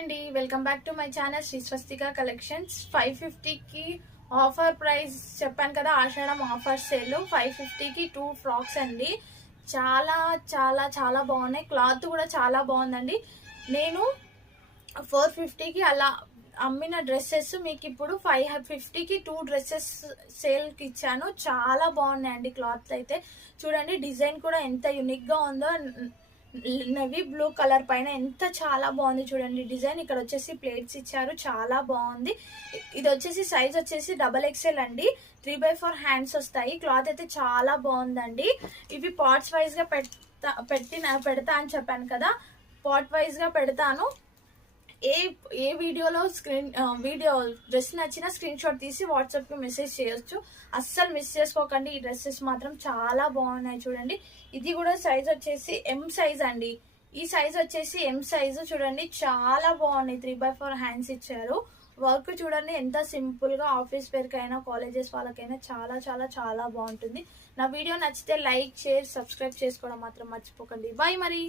అండి, welcome back to my channel Shri Swastika collections. 550కి offer price చెప్పాను కదా, ఆషాఢం ఆఫర్ సేల్. 550కి 2 ఫ్రాక్స్ అండి. చాలా చాలా చాలా బాగున్నాయి. క్లాత్ కూడా చాలా బాగుందండి. నేను 450కి అలా అమ్మిన డ్రెస్సెస్ మీకు ఇప్పుడు 550కి 2 డ్రెస్సెస్ సేల్కి ఇచ్చాను. చాలా బాగున్నాయండి. క్లాత్ అయితే చూడండి, డిజైన్ కూడా ఎంత యూనిక్గా ఉందో. నెవీ బ్లూ కలర్ పైన ఎంత చాలా బాగుంది చూడండి డిజైన్. ఇక్కడ వచ్చేసి ప్లేట్స్ ఇచ్చారు, చాలా బాగుంది. ఇది వచ్చేసి సైజ్ వచ్చేసి XXL అండి. 3/4 హ్యాండ్స్ వస్తాయి. క్లాత్ అయితే చాలా బాగుందండి. ఇవి పార్ట్స్ వైజ్ గా పెడతా అని చెప్పాను కదా, పార్ట్ వైజ్ గా పెడతాను. ఏ వీడియోలో వీడియో డ్రెస్ నచ్చినా స్క్రీన్ షాట్ తీసి వాట్సాప్కి మెసేజ్ చేయొచ్చు. అస్సలు మిస్ చేసుకోకండి. ఈ డ్రెస్సెస్ మాత్రం చాలా బాగున్నాయి చూడండి. ఇది కూడా సైజ్ వచ్చేసి M సైజ్ అండి. ఈ సైజ్ వచ్చేసి M సైజు చూడండి, చాలా బాగున్నాయి. 3/4 హ్యాండ్స్ ఇచ్చారు. వర్క్ చూడండి ఎంత సింపుల్ గా, ఆఫీస్ వేర్ కైనా కాలేజెస్ వాళ్ళకైనా చాలా చాలా చాలా బాగుంటుంది. నా వీడియో నచ్చితే లైక్, షేర్, సబ్స్క్రైబ్ చేసుకోవడం మాత్రం మర్చిపోకండి. బాయ్ మరి.